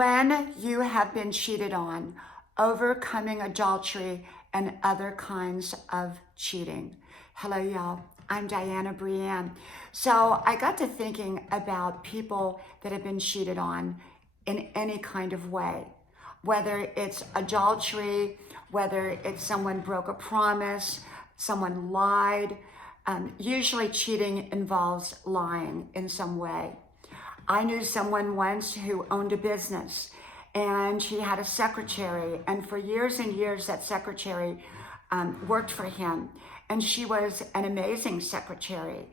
When you have been cheated on, overcoming adultery and other kinds of cheating. Hello, y'all. I'm Diana Brienne. So I got to thinking about people that have been cheated on in any kind of way, whether it's adultery, whether it's someone broke a promise, someone lied. Usually cheating involves lying in some way. I knew someone once who owned a business and he had a secretary, and for years and years that secretary worked for him, and she was an amazing secretary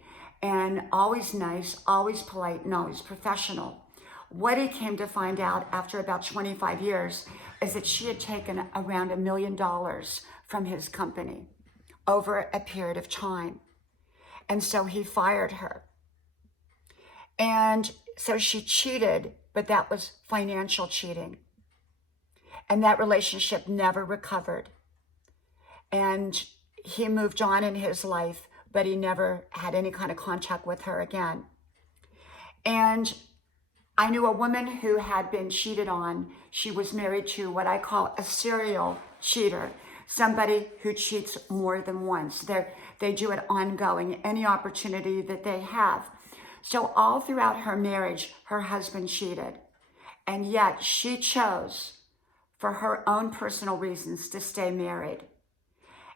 and always nice, always polite, and always professional. What he came to find out after about 25 years is that she had taken around $1 million from his company over a period of time. And so he fired her. And so she cheated, but that was financial cheating. And that relationship never recovered. And he moved on in his life, but he never had any kind of contact with her again. And I knew a woman who had been cheated on. She was married to what I call a serial cheater, somebody who cheats more than once. They do it ongoing, any opportunity that they have. So all throughout her marriage, her husband cheated. And yet she chose, for her own personal reasons, to stay married.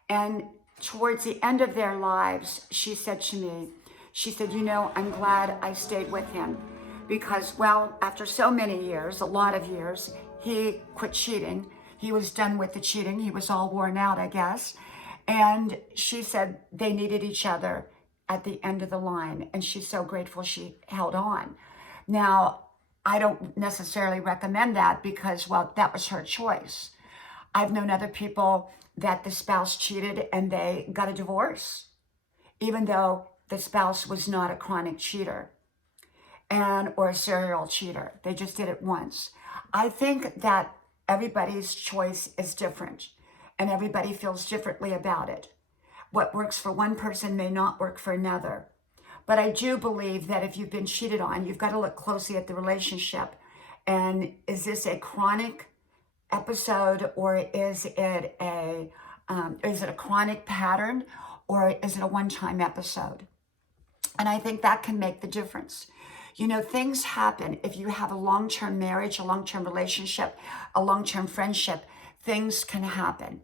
And towards the end of their lives, she said to me, I'm glad I stayed with him because, well, after so many years, a lot of years, he quit cheating. He was done with the cheating. He was all worn out, I guess. And she said they needed each other at the end of the line, and she's so grateful she held on. Now, I don't necessarily recommend that because, well, that was her choice. I've known other people that the spouse cheated and they got a divorce, even though the spouse was not a chronic cheater or a serial cheater. They just did it once. I think that everybody's choice is different and everybody feels differently about it. What works for one person may not work for another. But I do believe that if you've been cheated on, you've got to look closely at the relationship. And is this a chronic episode, or is it a chronic pattern, or is it a one-time episode? And I think that can make the difference. You know, things happen. If you have a long-term marriage, a long-term relationship, a long-term friendship, things can happen.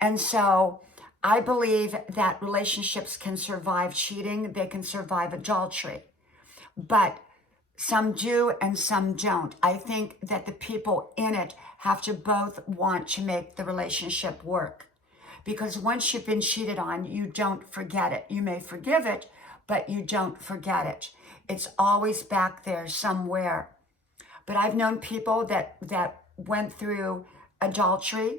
And so I believe that relationships can survive cheating. They can survive adultery, but some do and some don't. I think that the people in it have to both want to make the relationship work, because once you've been cheated on, you don't forget it. You may forgive it, but you don't forget it. It's always back there somewhere. But I've known people that went through adultery,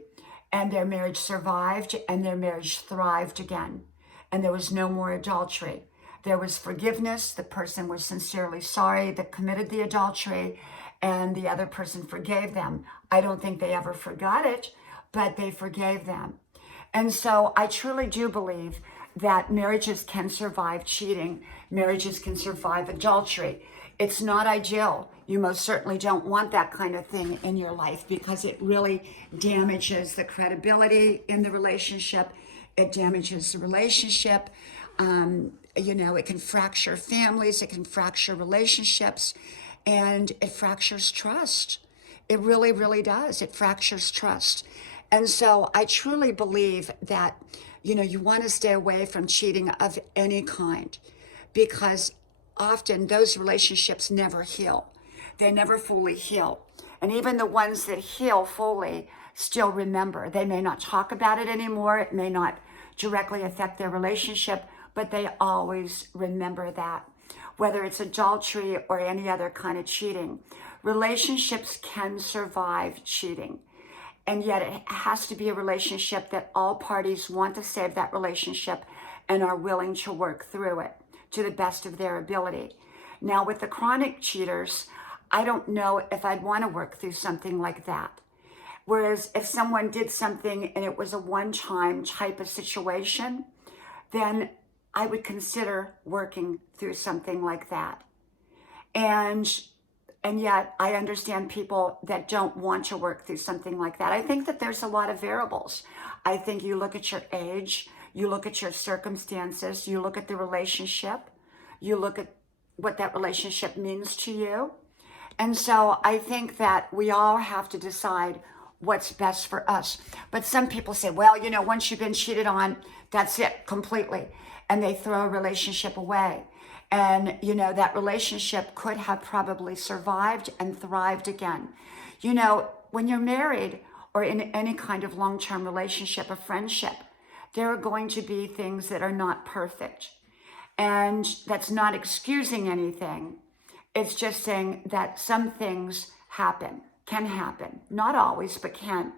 and their marriage survived and their marriage thrived again. And there was no more adultery. There was forgiveness. The person was sincerely sorry that committed the adultery, and the other person forgave them. I don't think they ever forgot it, but they forgave them. And so I truly do believe that marriages can survive cheating. Marriages can survive adultery. It's not ideal. You most certainly don't want that kind of thing in your life because it really damages the credibility in the relationship. It damages the relationship. It can fracture families. It can fracture relationships, and it fractures trust. It really, really does. It fractures trust. And so I truly believe that, you want to stay away from cheating of any kind, because often those relationships never heal. They never fully heal. And even the ones that heal fully still remember. They may not talk about it anymore. It may not directly affect their relationship, but they always remember that. Whether it's adultery or any other kind of cheating, relationships can survive cheating. And yet it has to be a relationship that all parties want to save that relationship and are willing to work through it to the best of their ability. Now, with the chronic cheaters, I don't know if I'd want to work through something like that. Whereas if someone did something and it was a one-time type of situation, then I would consider working through something like that. And And yet I understand people that don't want to work through something like that. I think that there's a lot of variables. I think you look at your age, you look at your circumstances, you look at the relationship, you look at what that relationship means to you. And so I think that we all have to decide what's best for us. But some people say, well, once you've been cheated on, that's it completely. And they throw a relationship away. And, that relationship could have probably survived and thrived again. When you're married or in any kind of long-term relationship, a friendship, there are going to be things that are not perfect. And that's not excusing anything. It's just saying that some things can happen. Not always, but can.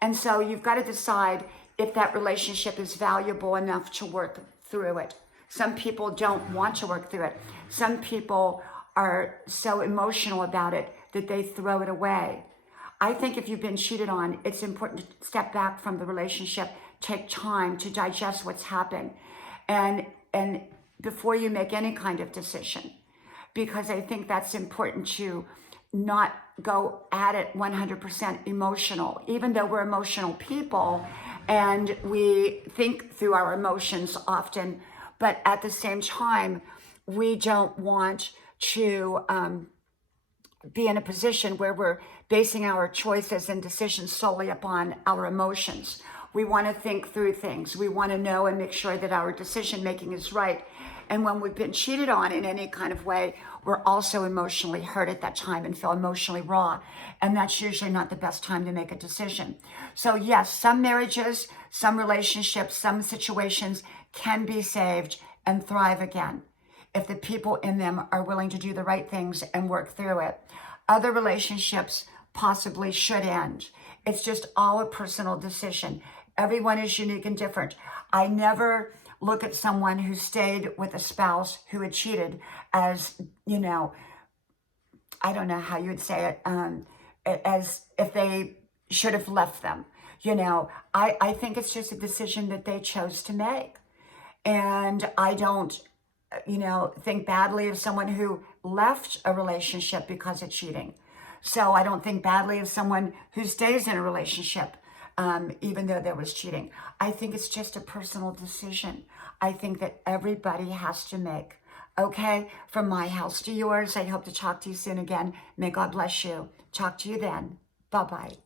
And so you've got to decide if that relationship is valuable enough to work through it. Some people don't want to work through it. Some people are so emotional about it that they throw it away. I think if you've been cheated on, it's important to step back from the relationship, take time to digest what's happened, and before you make any kind of decision, because I think that's important to not go at it 100% emotional, even though we're emotional people and we think through our emotions often. But at the same time, we don't want to be in a position where we're basing our choices and decisions solely upon our emotions. We want to think through things. We want to know and make sure that our decision making is right. And when we've been cheated on in any kind of way, we're also emotionally hurt at that time and feel emotionally raw. And that's usually not the best time to make a decision. So yes, some marriages, some relationships, some situations can be saved and thrive again if the people in them are willing to do the right things and work through it. Other relationships possibly should end. It's just all a personal decision. Everyone is unique and different. I never look at someone who stayed with a spouse who had cheated as, I don't know how you would say it, as if they should have left them. I think it's just a decision that they chose to make. And I don't, think badly of someone who left a relationship because of cheating. So I don't think badly of someone who stays in a relationship, even though there was cheating. I think it's just a personal decision. I think that everybody has to make. Okay, from my house to yours. I hope to talk to you soon again. May God bless you. Talk to you then. Bye-bye.